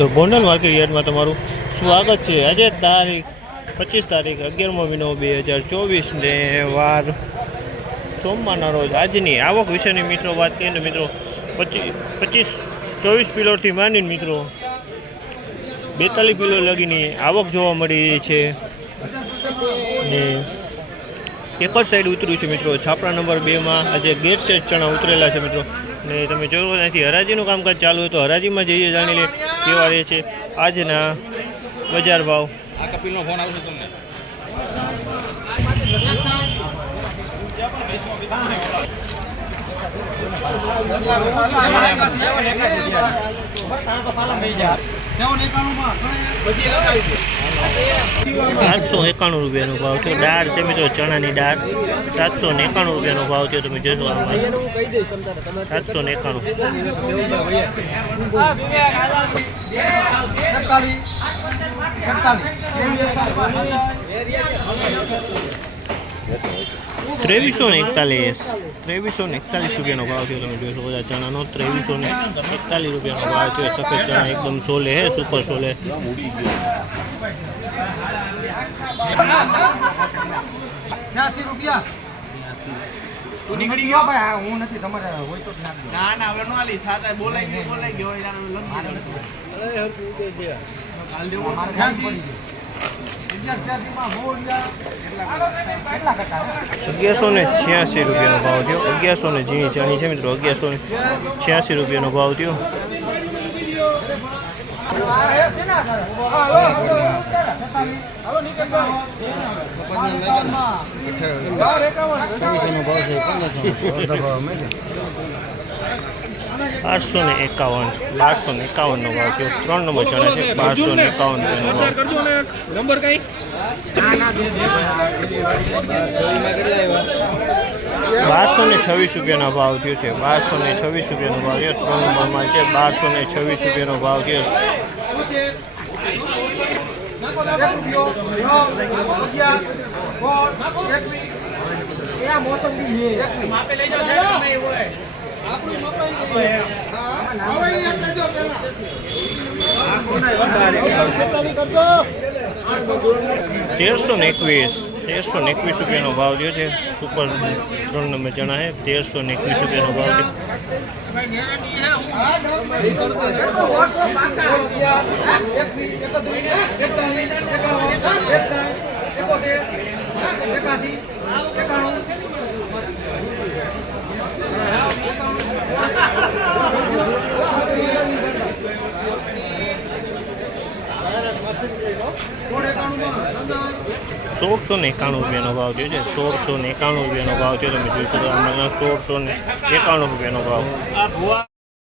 તો ગોંડલ માર્કેટ યાર્ડમાં તમારું. સ્વાગત છે. આજે તારીખ પચીસ તારીખ અગિયારમો મહિનો બે હજાર ચોવીસને વાર સોમવારના રોજ આજની આવક વિશેની મિત્રો વાત કરીએ ને મિત્રો પચીસ પચીસ, ચોવીસ પિલોરથી માંડીને મિત્રો બેતાલીસ કિલો લગીની આવક જોવા મળી છે. ને એક જ સાઈડ ઉતર્યું છે મિત્રો. છાપરા નંબર બેમાં આજે ગેટ સેટ ચણા ઉતરેલા છે મિત્રો. ને તમે જોયું ત્યાંથી હરાજીનું કામકાજ ચાલુ હોય તો હરાજીમાં જઈએ જાણી લે કેવા રહે છે. આજના બજાર ભાવ. આ કપિલનો ફોન આવશે તમને. સાતસો એકાણું રૂપિયાનો ભાવ છે દાળ છે મિત્રો, ચણાની દાળ સાતસો ને એકાણું રૂપિયાનો ભાવ છે તમે જોશો આમાં સાતસો ને એકાણું. ત્રેવીસો ને એકતાલીસ. ત્રેવીસો ને એકતાલીસ રૂપિયાનો ભાવ છે તમે જોશો બધા ચણાનો. ત્રેવીસો ને એકતાલીસ રૂપિયાનો ભાવ છે સફેદ ચણા એકદમ સોલે હે, સુપર સોલે છ્યાસી રૂપિયા તું નીકળી ગયો ભાઈ હા, હું નથી તમારે હોય તો નાખજો. ના ના હવે નો આલી થાતા બોલાઈ ગયું બોલાઈ ગયો યાર લખી દે. અમારે ઘાસ પડી ગઈ. અગિયાર છ્યાસીમાં બહુ રૂપિયા. કેટલા ટકા હે? અગિયારસો ને છ્યાસી રૂપિયાનો ભાવ થયો અગિયારસો ને ઝીણી ચણી છે મિત્રો અગિયારસો ને છ્યાસી રૂપિયાનો ભાવ થયો આ હે શેના કરે? હા, લો, લો, લો, છેતાલીસ. હાલો, નીકળી જાઓ. બાર એકાવનમાં. ને એકાવન. બારસો ને એકાવન નો ભાવ છે ત્રણ નંબર ચણા છે બારસો ને એકાવન નંબર બે, બારસો ને છવ્વીસ રૂપિયાનો ભાવ થયો છે. બારસો ને છવ્વીસ રૂપિયાનો ભાવ થયો. ત્રણ નંબરમાં છે. બારસો ને છવ્વીસ રૂપિયાનો ભાવ થયો. તેરસો ને એકવીસ. તેરસો ને એકવીસ રૂપિયાનો ભાવ જે છે સુપર ત્રણ નંબર ચણા તેરસો ને એકવીસ રૂપિયાનો ભાવ છે સોળસો ને એકાણું રૂપિયાનો ભાવ થયો છે. સોળસો ને એકાણું રૂપિયાનો ભાવ થયો. તમે જોઈ શકો સોળસો ને એકાણું રૂપિયાનો ભાવ.